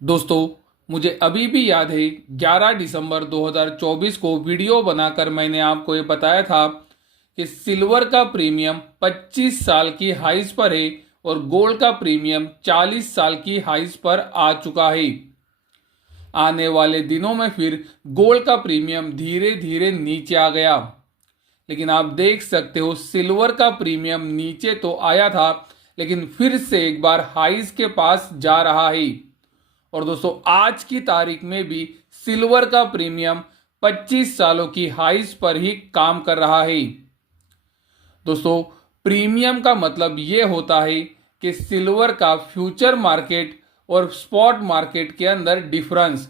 दोस्तों, मुझे अभी भी याद है 11 दिसंबर 2024 को वीडियो बनाकर मैंने आपको ये बताया था कि सिल्वर का प्रीमियम 25 साल की हाइज पर है और गोल्ड का प्रीमियम 40 साल की हाइज पर आ चुका है। आने वाले दिनों में फिर गोल्ड का प्रीमियम धीरे धीरे नीचे आ गया, लेकिन आप देख सकते हो सिल्वर का प्रीमियम नीचे तो आया था, लेकिन फिर से एक बार हाइज के पास जा रहा है। और दोस्तों, आज की तारीख में भी सिल्वर का प्रीमियम 25 सालों की हाइज पर ही काम कर रहा है। दोस्तों, प्रीमियम का मतलब यह होता है कि सिल्वर का फ्यूचर मार्केट और स्पॉट मार्केट के अंदर डिफरेंस।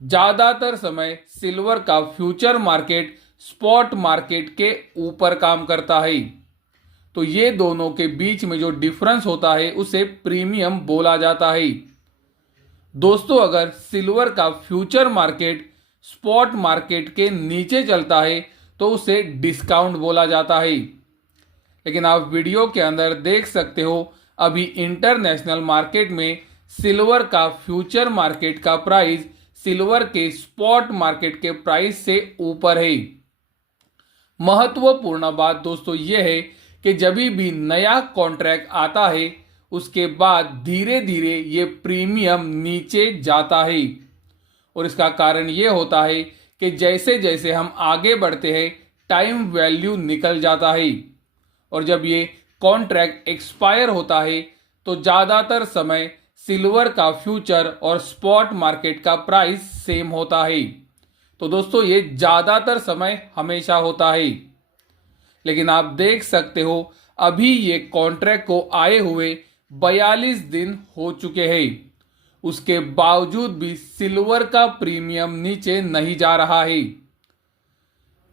ज्यादातर समय सिल्वर का फ्यूचर मार्केट स्पॉट मार्केट के ऊपर काम करता है, तो ये दोनों के बीच में जो डिफरेंस होता है उसे प्रीमियम बोला जाता है। दोस्तों, अगर सिल्वर का फ्यूचर मार्केट स्पॉट मार्केट के नीचे चलता है तो उसे डिस्काउंट बोला जाता है। लेकिन आप वीडियो के अंदर देख सकते हो, अभी इंटरनेशनल मार्केट में सिल्वर का फ्यूचर मार्केट का प्राइस सिल्वर के स्पॉट मार्केट के प्राइस से ऊपर है। महत्वपूर्ण बात दोस्तों यह है कि जब भी नया कॉन्ट्रैक्ट आता है उसके बाद धीरे धीरे ये प्रीमियम नीचे जाता है। और इसका कारण ये होता है कि जैसे जैसे हम आगे बढ़ते हैं टाइम वैल्यू निकल जाता है, और जब ये कॉन्ट्रैक्ट एक्सपायर होता है तो ज़्यादातर समय सिल्वर का फ्यूचर और स्पॉट मार्केट का प्राइस सेम होता है। तो दोस्तों, ये ज़्यादातर समय हमेशा होता है। लेकिन आप देख सकते हो अभी ये कॉन्ट्रैक्ट को आए हुए 42 दिन हो चुके हैं, उसके बावजूद भी सिल्वर का प्रीमियम नीचे नहीं जा रहा है।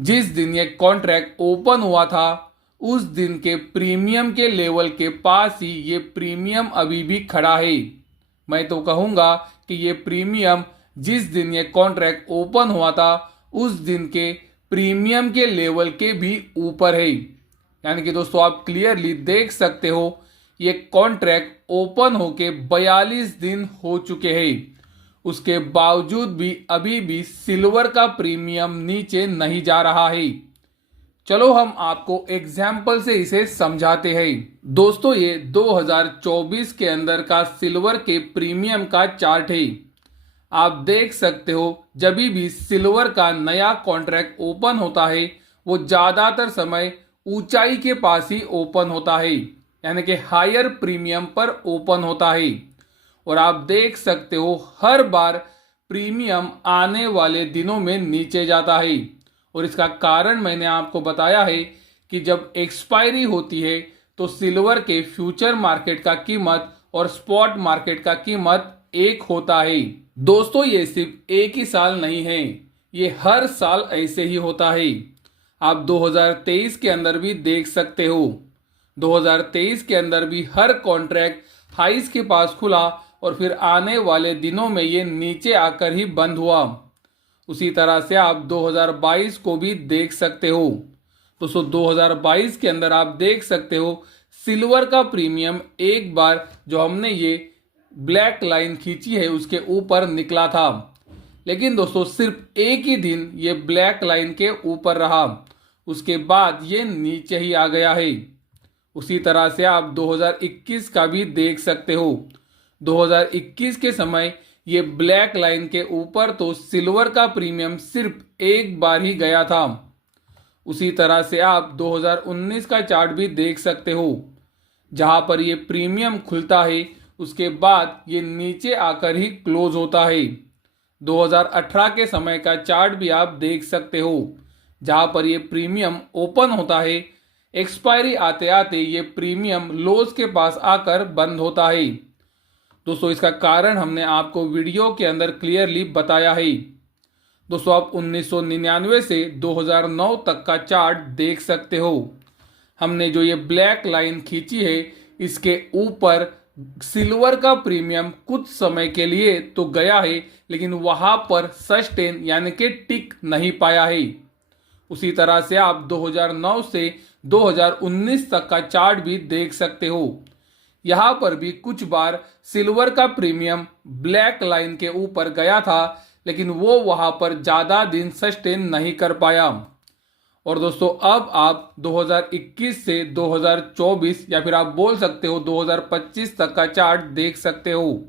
जिस दिन ये कॉन्ट्रैक्ट ओपन हुआ था उस दिन के प्रीमियम के लेवल के पास ही ये प्रीमियम अभी भी खड़ा है। मैं तो कहूंगा कि ये प्रीमियम जिस दिन ये कॉन्ट्रैक्ट ओपन हुआ था उस दिन के प्रीमियम के लेवल के भी ऊपर है। यानी कि दोस्तों, आप क्लियरली देख सकते हो ये कॉन्ट्रैक्ट ओपन होके 42 दिन हो चुके हैं, उसके बावजूद भी अभी भी सिल्वर का प्रीमियम नीचे नहीं जा रहा है। चलो हम आपको एग्जाम्पल से इसे समझाते हैं। दोस्तों, ये 2024 के अंदर का सिल्वर के प्रीमियम का चार्ट है। आप देख सकते हो जब भी सिल्वर का नया कॉन्ट्रैक्ट ओपन होता है वो ज्यादातर समय ऊंचाई के पास ही ओपन होता है, यानी कि हायर प्रीमियम पर ओपन होता है। और आप देख सकते हो हर बार प्रीमियम आने वाले दिनों में नीचे जाता है, और इसका कारण मैंने आपको बताया है कि जब एक्सपायरी होती है तो सिल्वर के फ्यूचर मार्केट का कीमत और स्पॉट मार्केट का कीमत एक होता है। दोस्तों, ये सिर्फ एक ही साल नहीं है, ये हर साल ऐसे ही होता है। आप 2023 के अंदर भी देख सकते हो, 2023 के अंदर भी हर कॉन्ट्रैक्ट हाइस के पास खुला और फिर आने वाले दिनों में ये नीचे आकर ही बंद हुआ। उसी तरह से आप 2022 को भी देख सकते हो। दोस्तों, 2022 के अंदर आप देख सकते हो सिल्वर का प्रीमियम एक बार जो हमने ये ब्लैक लाइन खींची है उसके ऊपर निकला था, लेकिन दोस्तों सिर्फ एक ही दिन ये ब्लैक लाइन के ऊपर रहा, उसके बाद ये नीचे ही आ गया है। उसी तरह से आप 2021 का भी देख सकते हो। 2021 के समय ये ब्लैक लाइन के ऊपर तो सिल्वर का प्रीमियम सिर्फ एक बार ही गया था। उसी तरह से आप 2019 का चार्ट भी देख सकते हो, जहां पर ये प्रीमियम खुलता है उसके बाद ये नीचे आकर ही क्लोज होता है। 2018 के समय का चार्ट भी आप देख सकते हो, जहां पर ये प्रीमियम ओपन होता है, एक्सपायरी आते आते ये प्रीमियम लोज के पास आकर बंद होता है। दोस्तों, इसका कारण हमने आपको वीडियो के अंदर क्लियरली बताया है। दोस्तों, आप 1999 से 2009 तक का चार्ट देख सकते हो। हमने जो ये ब्लैक लाइन खींची है इसके ऊपर सिल्वर का प्रीमियम कुछ समय के लिए तो गया है, लेकिन वहां पर सस्टेन यानी कि टिक नहीं पाया है। उसी तरह से आप 2009 से 2019 तक का चार्ट भी देख सकते हो। यहाँ पर भी कुछ बार सिल्वर का प्रीमियम ब्लैक लाइन के ऊपर गया था, लेकिन वो वहां पर ज़्यादा दिन सस्टेन नहीं कर पाया। और दोस्तों अब आप 2021 से 2024 या फिर आप बोल सकते हो 2025 तक का चार्ट देख सकते हो।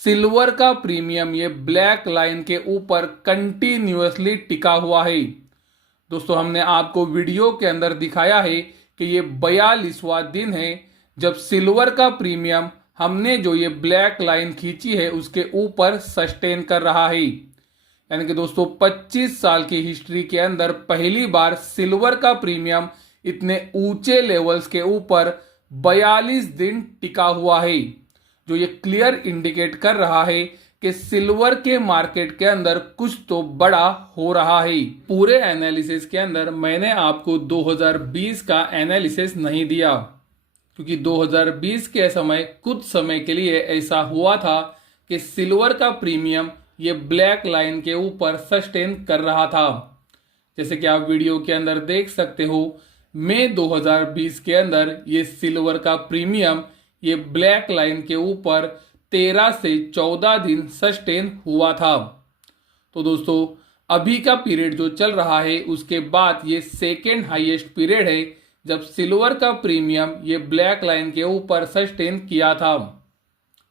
सिल्वर का प्रीमियम ये ब्लैक लाइन के ऊपर कंटिन्यूअसली टिका हुआ है। दोस्तों हमने आपको वीडियो के अंदर दिखाया है कि ये 42वां दिन है जब सिल्वर का प्रीमियम हमने जो ये ब्लैक लाइन खींची है उसके ऊपर सस्टेन कर रहा है। यानी कि दोस्तों 25 साल की हिस्ट्री के अंदर पहली बार सिल्वर का प्रीमियम इतने ऊंचे लेवल्स के ऊपर 42 दिन टिका हुआ है, जो ये क्लियर इंडिकेट कर रहा है कि सिल्वर के मार्केट के अंदर कुछ तो बड़ा हो रहा है। पूरे एनालिसिस के अंदर मैंने आपको 2020 का एनालिसिस नहीं दिया, क्योंकि 2020 के समय कुछ समय के लिए ऐसा हुआ था कि सिल्वर का प्रीमियम ये ब्लैक लाइन के ऊपर सस्टेन कर रहा था। जैसे कि आप वीडियो के अंदर देख सकते हो, मई 2020 के अंदर ये सिल्वर का प्रीमियम ये ब्लैक लाइन के ऊपर 13 से 14 दिन सस्टेन हुआ था। तो दोस्तों अभी का पीरियड जो चल रहा है उसके बाद ये सेकेंड हाईएस्ट पीरियड है जब सिल्वर का प्रीमियम ये ब्लैक लाइन के ऊपर सस्टेन किया था।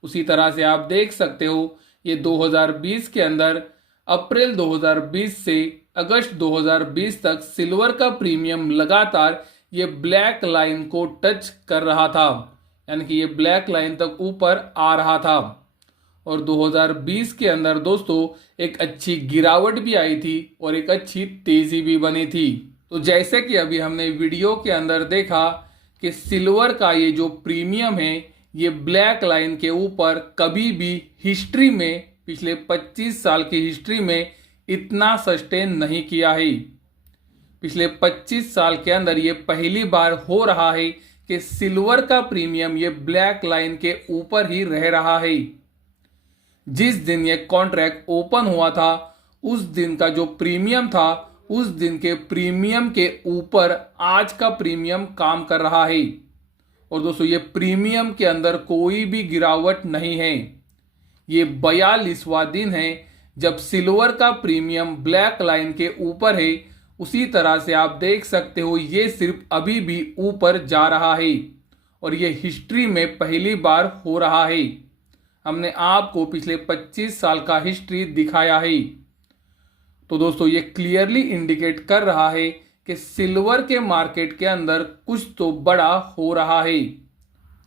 उसी तरह से आप देख सकते हो ये 2020 के अंदर अप्रैल 2020 से अगस्त 2020 तक सिल्वर का प्रीमियम लगातार ये ब्लैक लाइन को टच कर रहा था, यानी कि ये ब्लैक लाइन तक ऊपर आ रहा था। और 2020 के अंदर दोस्तों एक अच्छी गिरावट भी आई थी और एक अच्छी तेजी भी बनी थी। तो जैसे कि अभी हमने वीडियो के अंदर देखा कि सिल्वर का ये जो प्रीमियम है ये ब्लैक लाइन के ऊपर कभी भी हिस्ट्री में, पिछले 25 साल की हिस्ट्री में इतना सस्टेन नहीं किया है। पिछले 25 साल के अंदर ये पहली बार हो रहा है कि सिल्वर का प्रीमियम ये ब्लैक लाइन के ऊपर ही रह रहा है। जिस दिन ये कॉन्ट्रैक्ट ओपन हुआ था उस दिन का जो प्रीमियम था, उस दिन के प्रीमियम के ऊपर आज का प्रीमियम काम कर रहा है। और दोस्तों ये प्रीमियम के अंदर कोई भी गिरावट नहीं है। ये 42वां दिन है जब सिल्वर का प्रीमियम ब्लैक लाइन के ऊपर है। उसी तरह से आप देख सकते हो ये सिर्फ अभी भी ऊपर जा रहा है और ये हिस्ट्री में पहली बार हो रहा है। हमने आपको पिछले 25 साल का हिस्ट्री दिखाया है। तो दोस्तों ये क्लियरली इंडिकेट कर रहा है कि सिल्वर के मार्केट के अंदर कुछ तो बड़ा हो रहा है।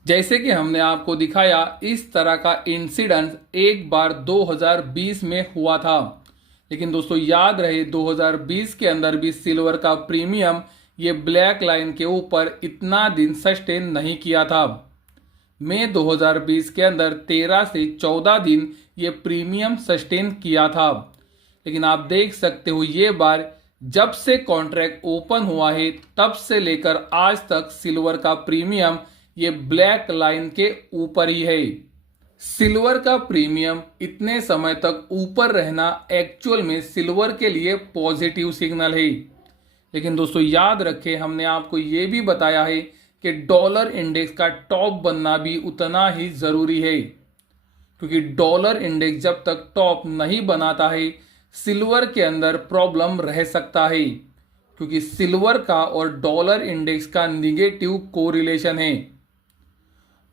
जैसे कि हमने आपको दिखाया इस तरह का इंसिडेंट एक बार 2020 में हुआ था, लेकिन दोस्तों याद रहे 2020 के अंदर भी सिल्वर का प्रीमियम ये ब्लैक लाइन के ऊपर इतना दिन सस्टेन नहीं किया था। मई 2020 के अंदर 13 से 14 दिन ये प्रीमियम सस्टेन किया था, लेकिन आप देख सकते हो ये बार जब से कॉन्ट्रैक्ट ओपन हुआ है तब से लेकर आज तक सिल्वर का प्रीमियम ये ब्लैक लाइन के ऊपर ही है। सिल्वर का प्रीमियम इतने समय तक ऊपर रहना एक्चुअल में सिल्वर के लिए पॉजिटिव सिग्नल है। लेकिन दोस्तों याद रखें, हमने आपको ये भी बताया है कि डॉलर इंडेक्स का टॉप बनना भी उतना ही ज़रूरी है, क्योंकि डॉलर इंडेक्स जब तक टॉप नहीं बनाता है सिल्वर के अंदर प्रॉब्लम रह सकता है, क्योंकि सिल्वर का और डॉलर इंडेक्स का निगेटिव कोरिलेशन है।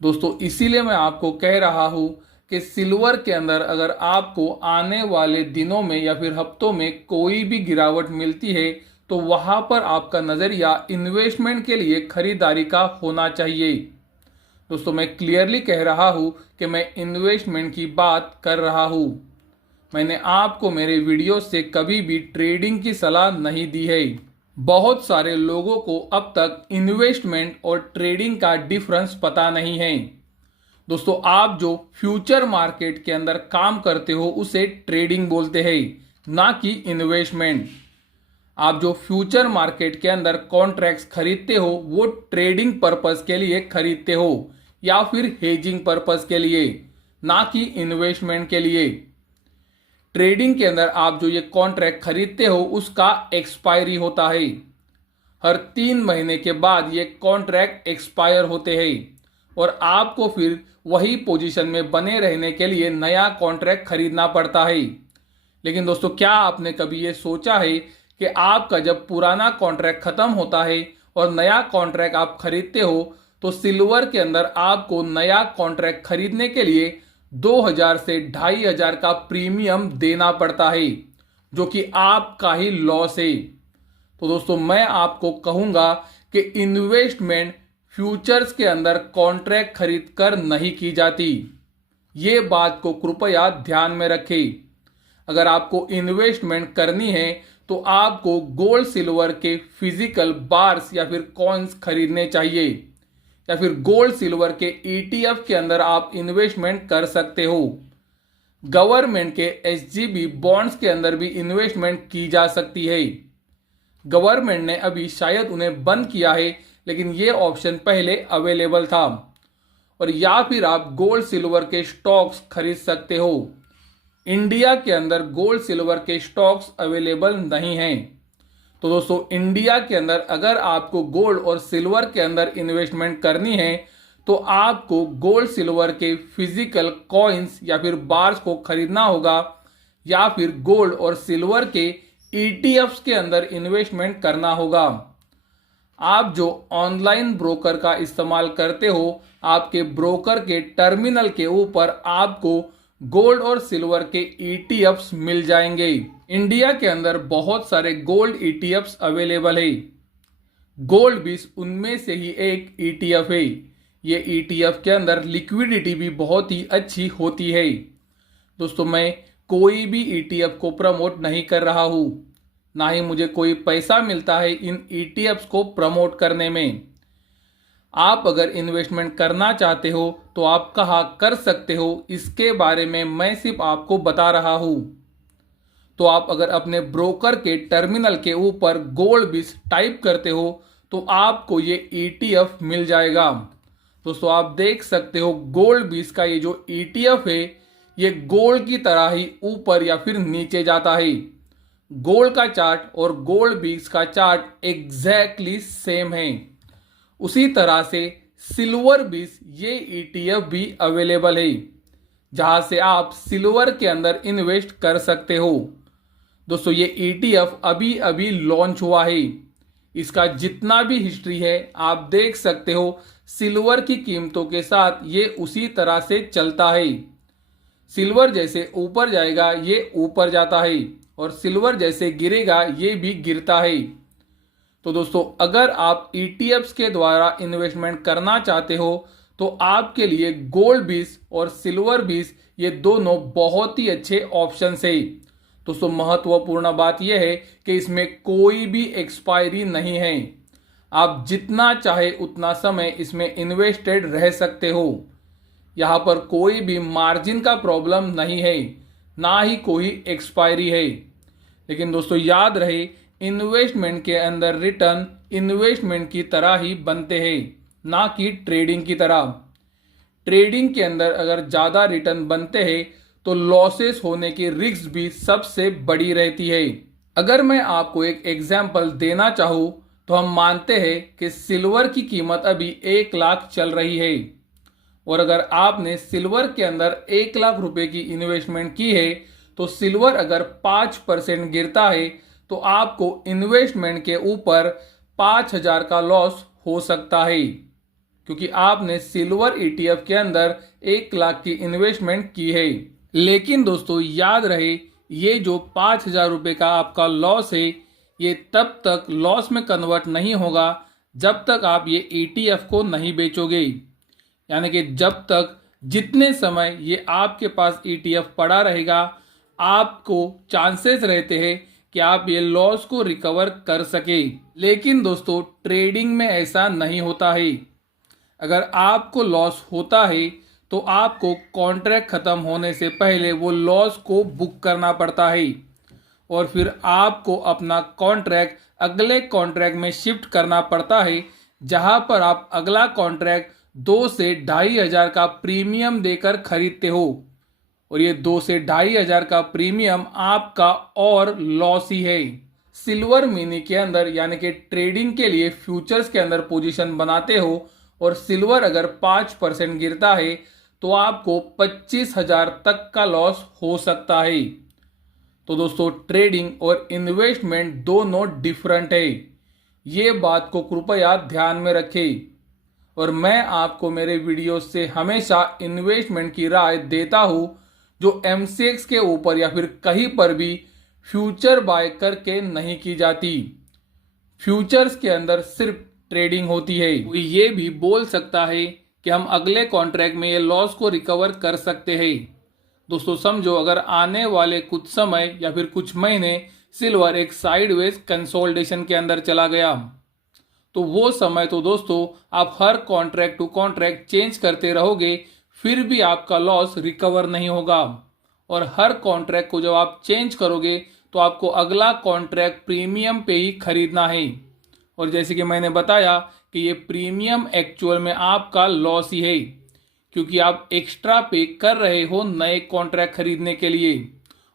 दोस्तों इसीलिए मैं आपको कह रहा हूं कि सिल्वर के अंदर अगर आपको आने वाले दिनों में या फिर हफ्तों में कोई भी गिरावट मिलती है तो वहां पर आपका नज़रिया इन्वेस्टमेंट के लिए खरीदारी का होना चाहिए। दोस्तों मैं क्लियरली कह रहा हूं कि मैं इन्वेस्टमेंट की बात कर रहा हूं। मैंने आपको मेरे वीडियो से कभी भी ट्रेडिंग की सलाह नहीं दी है। बहुत सारे लोगों को अब तक इन्वेस्टमेंट और ट्रेडिंग का डिफरेंस पता नहीं है। दोस्तों आप जो फ्यूचर मार्केट के अंदर काम करते हो उसे ट्रेडिंग बोलते हैं, ना कि इन्वेस्टमेंट। आप जो फ्यूचर मार्केट के अंदर कॉन्ट्रैक्ट्स खरीदते हो वो ट्रेडिंग पर्पस के लिए खरीदते हो या फिर हेजिंग पर्पस के लिए, ना कि इन्वेस्टमेंट के लिए। ट्रेडिंग के अंदर आप जो ये कॉन्ट्रैक्ट खरीदते हो उसका एक्सपायरी होता है। हर 3 महीने के बाद ये कॉन्ट्रैक्ट एक्सपायर होते हैं। और आपको फिर वही पोजीशन में बने रहने के लिए नया कॉन्ट्रैक्ट खरीदना पड़ता है। लेकिन दोस्तों, क्या आपने कभी ये सोचा है कि आपका जब पुराना कॉन्ट्रैक्ट खत्म होता है और नया कॉन्ट्रैक्ट आप खरीदते हो तो सिल्वर के अंदर आपको नया कॉन्ट्रैक्ट खरीदने के लिए 2000 से 2500 का प्रीमियम देना पड़ता है, जो कि आपका ही लॉस है। तो दोस्तों, मैं आपको कहूंगा कि इन्वेस्टमेंट फ्यूचर्स के अंदर कॉन्ट्रैक्ट खरीद कर नहीं की जाती। ये बात को कृपया ध्यान में रखें। अगर आपको इन्वेस्टमेंट करनी है तो आपको गोल्ड सिल्वर के फिजिकल बार्स या फिर कॉइन्स खरीदने चाहिए, या फिर गोल्ड सिल्वर के ETF के अंदर आप इन्वेस्टमेंट कर सकते हो। गवर्नमेंट के SGB बॉन्ड्स के अंदर भी इन्वेस्टमेंट की जा सकती है। गवर्नमेंट ने अभी शायद उन्हें बंद किया है, लेकिन ये ऑप्शन पहले अवेलेबल था। और या फिर आप गोल्ड सिल्वर के स्टॉक्स खरीद सकते हो। इंडिया के अंदर गोल्ड सिल्वर के स्टॉक्स अवेलेबल नहीं हैं। तो दोस्तों, इंडिया के अंदर अगर आपको गोल्ड और सिल्वर के अंदर इन्वेस्टमेंट करनी है तो आपको गोल्ड सिल्वर के फिजिकल कॉइन्स या फिर बार्स को खरीदना होगा, या फिर गोल्ड और सिल्वर के ETFs के अंदर इन्वेस्टमेंट करना होगा। आप जो ऑनलाइन ब्रोकर का इस्तेमाल करते हो, आपके ब्रोकर के टर्मिनल के ऊपर आपको गोल्ड और सिल्वर के ETFs मिल जाएंगे। इंडिया के अंदर बहुत सारे गोल्ड ETFs अवेलेबल है। गोल्ड बीस उनमें से ही एक ETF है। ये ETF के अंदर लिक्विडिटी भी बहुत ही अच्छी होती है। दोस्तों, मैं कोई भी ETF को प्रमोट नहीं कर रहा हूं, ना ही मुझे कोई पैसा मिलता है इन ETFs को प्रमोट करने में। आप अगर इन्वेस्टमेंट करना चाहते हो तो आप कहाँ कर सकते हो, इसके बारे में मैं सिर्फ आपको बता रहा हूं। तो आप अगर अपने ब्रोकर के टर्मिनल के ऊपर गोल्ड बीस टाइप करते हो तो आपको ये ETF मिल जाएगा। दोस्तों, आप देख सकते हो गोल्ड बीस का ये जो ETF है ये गोल्ड की तरह ही ऊपर या फिर नीचे जाता है। गोल्ड का चार्ट और गोल्ड बीस का चार्ट एग्जैक्टली सेम है। उसी तरह से सिल्वर बीस ये ETF भी अवेलेबल है, जहां से आप सिल्वर के अंदर इन्वेस्ट कर सकते हो। दोस्तों, ये ETF अभी अभी लॉन्च हुआ है। इसका जितना भी हिस्ट्री है आप देख सकते हो, सिल्वर की कीमतों के साथ ये उसी तरह से चलता है। सिल्वर जैसे ऊपर जाएगा ये ऊपर जाता है, और सिल्वर जैसे गिरेगा ये भी गिरता है। तो दोस्तों, अगर आप ETFs के द्वारा इन्वेस्टमेंट करना चाहते हो तो आपके लिए गोल्ड बीस और सिल्वर बीस ये दोनों बहुत ही अच्छे ऑप्शन है। दोस्तों, महत्वपूर्ण बात यह है कि इसमें कोई भी एक्सपायरी नहीं है। आप जितना चाहे उतना समय इसमें इन्वेस्टेड रह सकते हो। यहाँ पर कोई भी मार्जिन का प्रॉब्लम नहीं है, ना ही कोई एक्सपायरी है। लेकिन दोस्तों, याद रहे, इन्वेस्टमेंट के अंदर रिटर्न इन्वेस्टमेंट की तरह ही बनते हैं, ना कि ट्रेडिंग की तरह। ट्रेडिंग के अंदर अगर ज़्यादा रिटर्न बनते हैं तो लॉसेस होने की रिस्क भी सबसे बड़ी रहती है। अगर मैं आपको एक एग्जाम्पल देना चाहूँ तो हम मानते हैं कि सिल्वर की कीमत अभी 1 लाख चल रही है, और अगर आपने सिल्वर के अंदर 1 लाख रुपए की इन्वेस्टमेंट की है तो सिल्वर अगर 5% गिरता है तो आपको इन्वेस्टमेंट के ऊपर 5000 का लॉस हो सकता है, क्योंकि आपने सिल्वर ETF के अंदर 1 लाख की इन्वेस्टमेंट की है। लेकिन दोस्तों, याद रहे, ये जो 5000 रुपये का आपका लॉस है ये तब तक लॉस में कन्वर्ट नहीं होगा जब तक आप ये ETF को नहीं बेचोगे। यानी कि जब तक जितने समय ये आपके पास ETF पड़ा रहेगा, आपको चांसेस रहते हैं कि आप ये लॉस को रिकवर कर सके। लेकिन दोस्तों, ट्रेडिंग में ऐसा नहीं होता है। अगर आपको लॉस होता है तो आपको कॉन्ट्रैक्ट खत्म होने से पहले वो लॉस को बुक करना पड़ता है, और फिर आपको अपना कॉन्ट्रैक्ट अगले कॉन्ट्रैक्ट में शिफ्ट करना पड़ता है, जहां पर आप अगला कॉन्ट्रैक्ट 2 से 2500 का प्रीमियम देकर खरीदते हो। और ये 2 से 2500 का प्रीमियम आपका और लॉस ही है। सिल्वर मिनी के अंदर यानी कि ट्रेडिंग के लिए फ्यूचर्स के अंदर पोजीशन बनाते हो और सिल्वर अगर 5% गिरता है तो आपको 25,000 तक का लॉस हो सकता है। तो दोस्तों ट्रेडिंग और इन्वेस्टमेंट दोनों डिफरेंट है, ये बात को कृपया ध्यान में रखें। और मैं आपको मेरे वीडियो से हमेशा इन्वेस्टमेंट की राय देता हूं जो एमसीएक्स के ऊपर या फिर कहीं पर भी फ्यूचर बाय करके नहीं की जाती। फ्यूचर्स के अंदर सिर्फ ट्रेडिंग होती है। कोई ये भी बोल सकता है कि हम अगले कॉन्ट्रैक्ट में ये लॉस को रिकवर कर सकते हैं। दोस्तों समझो, अगर आने वाले कुछ समय या फिर कुछ महीने सिल्वर एक साइडवेज कंसोलिडेशन के अंदर चला गया, तो वो समय तो दोस्तों आप हर कॉन्ट्रैक्ट टू कॉन्ट्रैक्ट चेंज करते रहोगे, फिर भी आपका लॉस रिकवर नहीं होगा। और हर कॉन्ट्रैक्ट को जब आप चेंज करोगे तो आपको अगला कॉन्ट्रैक्ट प्रीमियम पे ही खरीदना है। और जैसे कि मैंने बताया कि ये प्रीमियम एक्चुअल में आपका लॉस ही है, क्योंकि आप एक्स्ट्रा पे कर रहे हो नए कॉन्ट्रैक्ट खरीदने के लिए।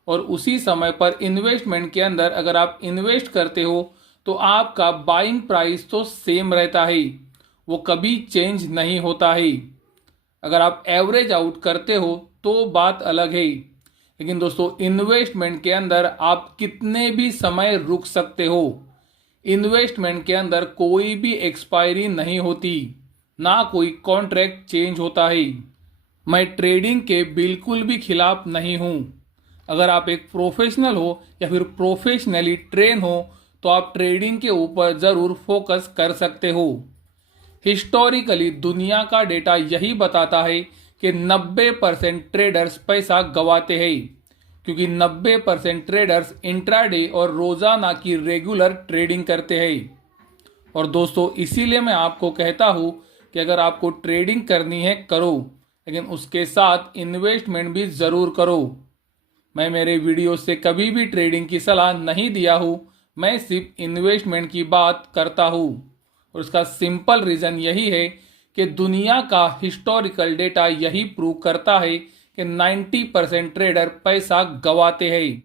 और उसी समय पर इन्वेस्टमेंट के अंदर अगर आप इन्वेस्ट करते हो तो आपका बाइंग प्राइस तो सेम रहता है, वो कभी चेंज नहीं होता है। अगर आप एवरेज आउट करते हो तो बात अलग है, लेकिन दोस्तों इन्वेस्टमेंट के अंदर आप कितने भी समय रुक सकते हो। इन्वेस्टमेंट के अंदर कोई भी एक्सपायरी नहीं होती, ना कोई कॉन्ट्रैक्ट चेंज होता है। मैं ट्रेडिंग के बिल्कुल भी खिलाफ नहीं हूं। अगर आप एक प्रोफेशनल हो या फिर प्रोफेशनली ट्रेन हो तो आप ट्रेडिंग के ऊपर ज़रूर फोकस कर सकते हो। हिस्टोरिकली दुनिया का डेटा यही बताता है कि 90% ट्रेडर्स पैसा गंवाते हैं, क्योंकि 90% ट्रेडर्स इंट्राडे और रोज़ाना की रेगुलर ट्रेडिंग करते हैं। और दोस्तों इसीलिए मैं आपको कहता हूँ कि अगर आपको ट्रेडिंग करनी है करो, लेकिन उसके साथ इन्वेस्टमेंट भी ज़रूर करो। मैं मेरे वीडियो से कभी भी ट्रेडिंग की सलाह नहीं दिया हूँ, मैं सिर्फ इन्वेस्टमेंट की बात करता हूँ। और उसका सिंपल रीज़न यही है कि दुनिया का हिस्टोरिकल डेटा यही प्रूव करता है कि 90% ट्रेडर पैसा गंवाते हैं।